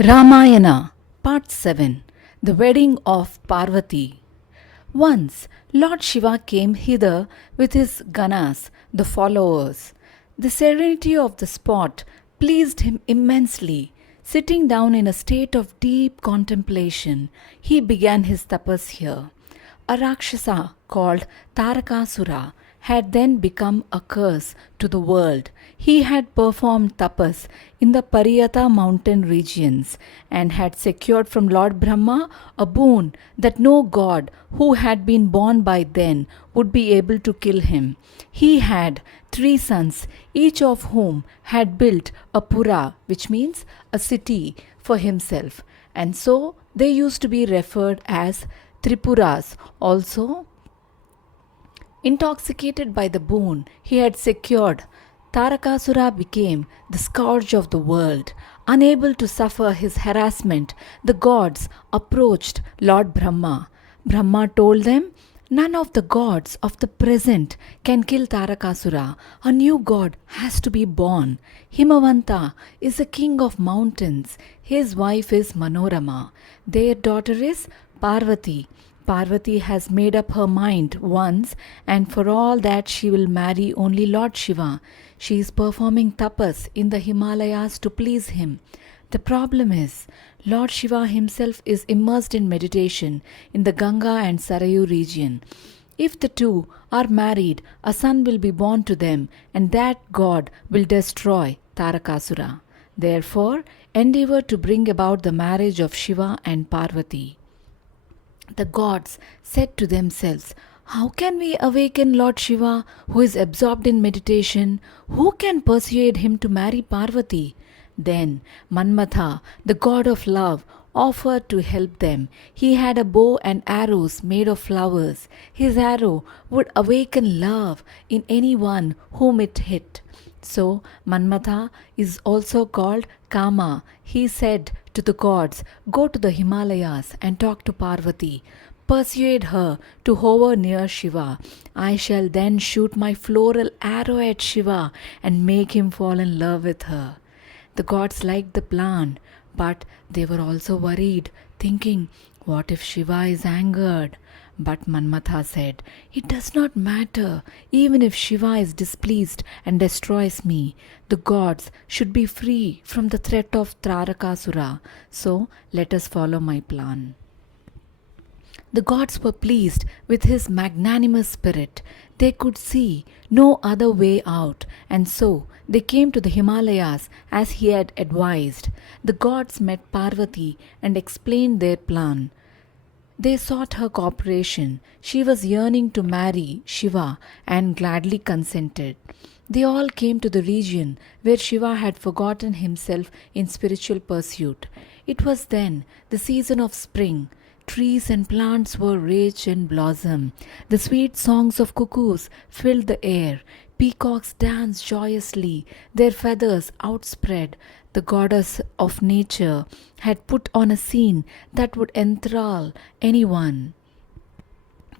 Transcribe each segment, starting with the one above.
Ramayana, Part 7 The Wedding of Parvathi. Once Lord Shiva came hither with his ganas, the followers. The serenity of the spot pleased him immensely. Sitting down in a state of deep contemplation, he began his tapas here. A Rakshasa called Tarakasura had then become a curse to the world. He had performed tapas in the Pariyata mountain regions and had secured from Lord Brahma a boon that no god who had been born by then would be able to kill him. He had 3 sons, each of whom had built a pura, which means a city, for himself, and so they used to be referred as Tripuras. Also, intoxicated by the boon he had secured, Tarakasura became the scourge of the world. Unable to suffer his harassment, the gods approached Lord Brahma. Brahma told them, "None of the gods of the present can kill Tarakasura. A new god has to be born. Himavanta is the king of mountains. His wife is Manorama. Their daughter is Parvati. Parvati has made up her mind once and for all that she will marry only Lord Shiva. She is performing tapas in the Himalayas to please him. The problem is, Lord Shiva himself is immersed in meditation in the Ganga and Sarayu region. If the two are married, a son will be born to them, and that god will destroy Tarakasura. Therefore, endeavor to bring about the marriage of Shiva and Parvati." The gods said to themselves, "How can we awaken Lord Shiva, who is absorbed in meditation? Who can persuade him to marry Parvati?" Then Manmadha, the god of love, offered to help them. He had a bow and arrows made of flowers. His arrow would awaken love in anyone whom it hit. So Manmadha is also called Kama. He said to the gods, "Go to the Himalayas and talk to Parvati. Persuade her to hover near Shiva. I shall then shoot my floral arrow at Shiva and make him fall in love with her." The gods liked the plan, but they were also worried, thinking, "What if Shiva is angered?" But Manmadha said, "It does not matter. Even if Shiva is displeased and destroys me, the gods should be free from the threat of Tarakasura. So let us follow my plan." The gods were pleased with his magnanimous spirit. They could see no other way out, and so they came to the Himalayas as he had advised. The gods met Parvati and explained their plan. They sought her cooperation. She was yearning to marry Shiva and gladly consented. They all came to the region where Shiva had forgotten himself in spiritual pursuit. It was then the season of spring. Trees and plants were rich in blossom. The sweet songs of cuckoos filled the air. Peacocks danced joyously, their feathers outspread. The goddess of nature had put on a scene that would enthrall anyone.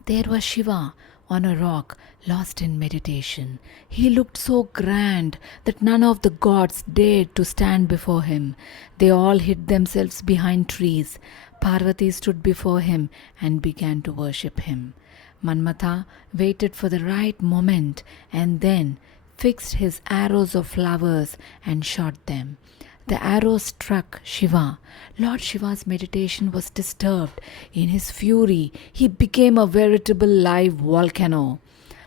There was Shiva on a rock, lost in meditation. He looked so grand that none of the gods dared to stand before him. They all hid themselves behind trees. Parvati stood before him and began to worship him. Manmadha waited for the right moment and then fixed his arrows of flowers and shot them. The arrow struck Shiva. Lord Shiva's meditation was disturbed. In his fury, he became a veritable live volcano.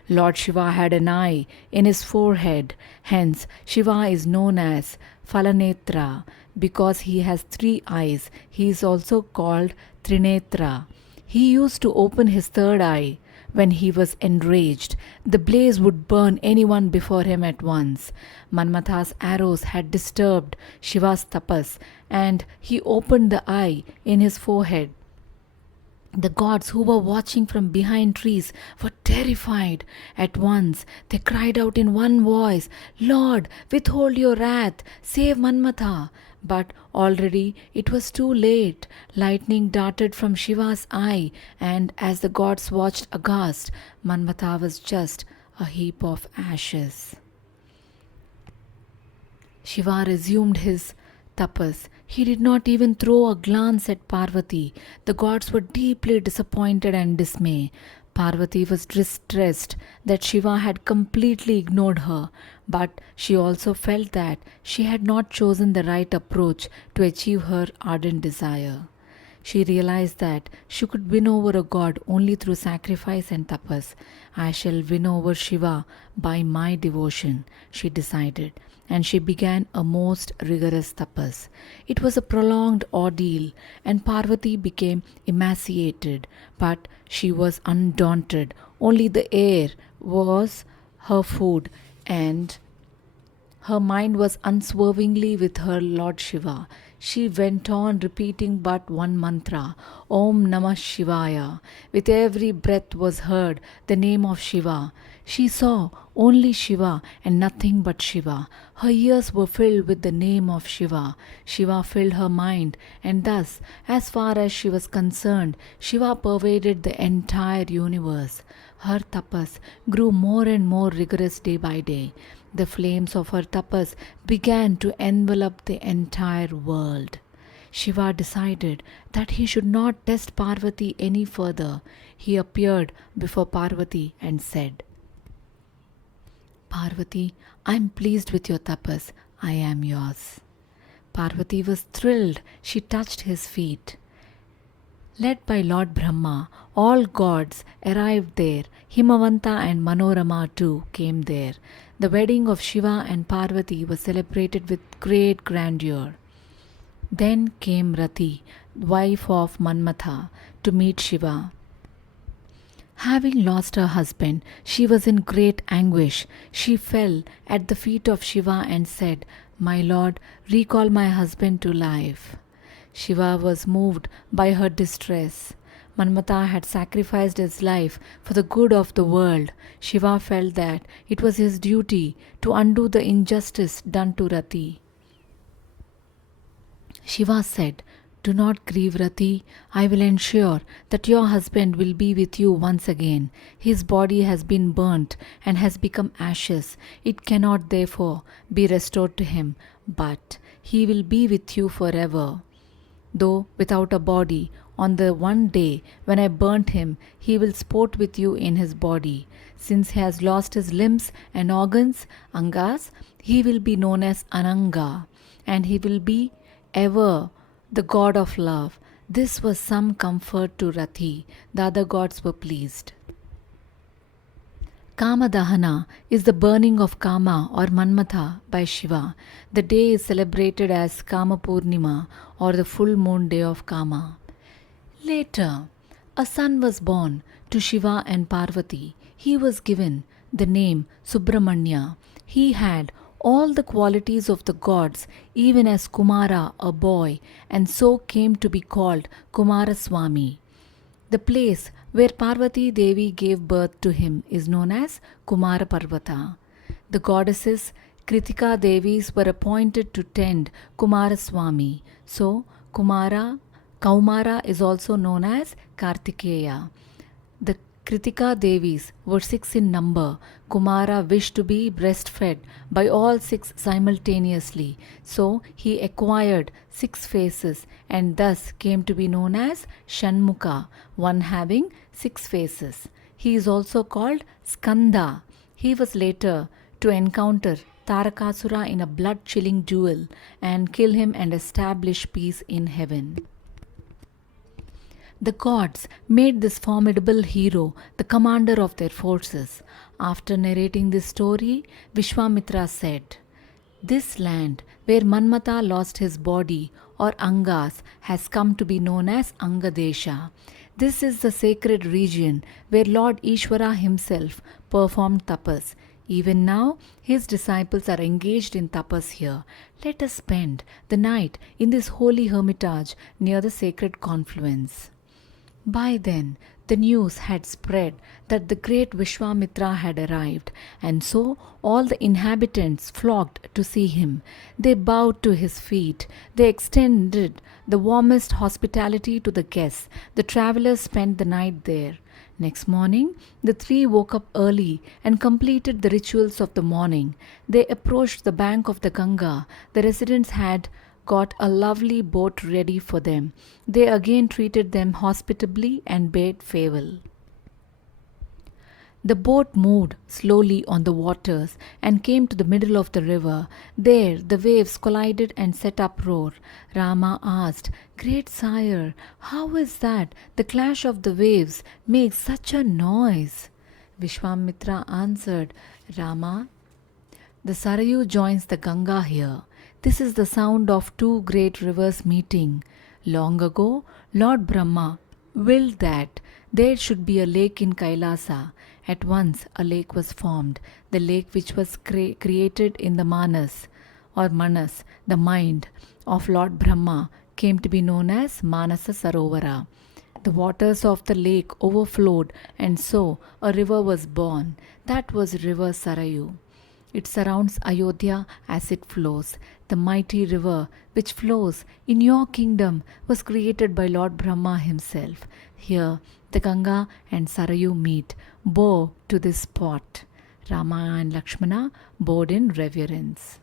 Lord Shiva had an eye in his forehead. Hence, Shiva is known as Phalanetra. Because he has 3 eyes, he is also called Trinetra. He used to open his 3rd eye when he was enraged. The blaze would burn anyone before him at once. Manmadha's arrows had disturbed Shiva's tapas, and he opened the eye in his forehead. The gods who were watching from behind trees were terrified. At once they cried out in one voice, "Lord, withhold your wrath, save Manmadha." But already it was too late. Lightning darted from Shiva's eye, and as the gods watched aghast, Manmadha was just a heap of ashes. Shiva resumed his tapas. He did not even throw a glance at Parvati. The gods were deeply disappointed and dismayed. Parvati was distressed that Shiva had completely ignored her, but she also felt that she had not chosen the right approach to achieve her ardent desire. She realized that she could win over a god only through sacrifice and tapas. I shall win over Shiva by my devotion, she decided, and she began a most rigorous tapas. It was a prolonged ordeal, and Parvati became emaciated, but she was undaunted. Only the air was her food, and her mind was unswervingly with her Lord Shiva. She went on repeating but one mantra, Om Namah Shivaya. With every breath was heard the name of Shiva. She saw only Shiva and nothing but Shiva. Her ears were filled with the name of Shiva. Shiva filled her mind, and thus, as far as she was concerned, Shiva pervaded the entire universe. Her tapas grew more and more rigorous day by day. The flames of her tapas began to envelop the entire world. Shiva decided that he should not test Parvati any further. He appeared before Parvati and said, Parvati, I am pleased with your tapas. I am yours. Parvati was thrilled. She touched his feet. Led by Lord Brahma, all gods arrived there. Himavanta and Manorama too came there. The wedding of Shiva and Parvati was celebrated with great grandeur. Then came Rati, wife of Manmadha, to meet Shiva. Having lost her husband, she was in great anguish. She fell at the feet of Shiva and said, My lord, recall my husband to life. Shiva was moved by her distress. Manmadha had sacrificed his life for the good of the world. Shiva felt that it was his duty to undo the injustice done to Rati. Shiva said, Do not grieve, Rati. I will ensure that your husband will be with you once again. His body has been burnt and has become ashes. It cannot therefore be restored to him, but he will be with you forever. Though without a body, on the one day when I burnt him, he will sport with you in his body. Since he has lost his limbs and organs, Angas, he will be known as Ananga, and he will be ever the god of love. This was some comfort to Rati. The other gods were pleased. Kama Dahana is the burning of Kama or Manmadha by Shiva. The day is celebrated as Kama Purnima or the full moon day of Kama. Later, a son was born to Shiva and Parvati. He was given the name Subramanya. He had all the qualities of the gods, even as Kumara, a boy, and so came to be called Kumaraswamy. The place where Parvati Devi gave birth to him is known as Kumara Parvata. The goddesses Kritika Devis were appointed to tend Kumaraswamy. So Kaumara is also known as Kartikeya. The Kritika Devis were 6 in number. Kumara wished to be breastfed by all 6 simultaneously, so he acquired 6 faces and thus came to be known as Shanmukha, one having 6 faces. He is also called Skanda. He was later to encounter Tarakasura in a blood-chilling duel and kill him and establish peace in heaven. The gods made this formidable hero the commander of their forces. After narrating this story, Vishwamitra said, This land where Manmadha lost his body or Angas has come to be known as Angadesha. This is the sacred region where Lord Ishvara himself performed tapas. Even now, his disciples are engaged in tapas here. Let us spend the night in this holy hermitage near the sacred confluence. By then, the news had spread that the great Vishwamitra had arrived, and so all the inhabitants flocked to see him. They bowed to his feet. They extended the warmest hospitality to the guests. The travelers spent the night there. Next morning, the 3 woke up early and completed the rituals of the morning. They approached the bank of the Ganga. The residents had got a lovely boat ready for them. They again treated them hospitably and bade farewell. The boat moved slowly on the waters and came to the middle of the river. There the waves collided and set uproar. Rama asked, "Great sire, how is that the clash of the waves makes such a noise?" Vishwamitra answered, "Rama, the Sarayu joins the Ganga here. This is the sound of two great rivers meeting. Long ago, Lord Brahma willed that there should be a lake in Kailasa. At once a lake was formed, the lake which was created in the Manas, the mind of Lord Brahma, came to be known as Manasa Sarovara. The waters of the lake overflowed, and so a river was born. That was River Sarayu. It surrounds Ayodhya as it flows. The mighty river which flows in your kingdom was created by Lord Brahma himself. Here the Ganga and Sarayu meet. Bow to this spot." Rama and Lakshmana bowed in reverence.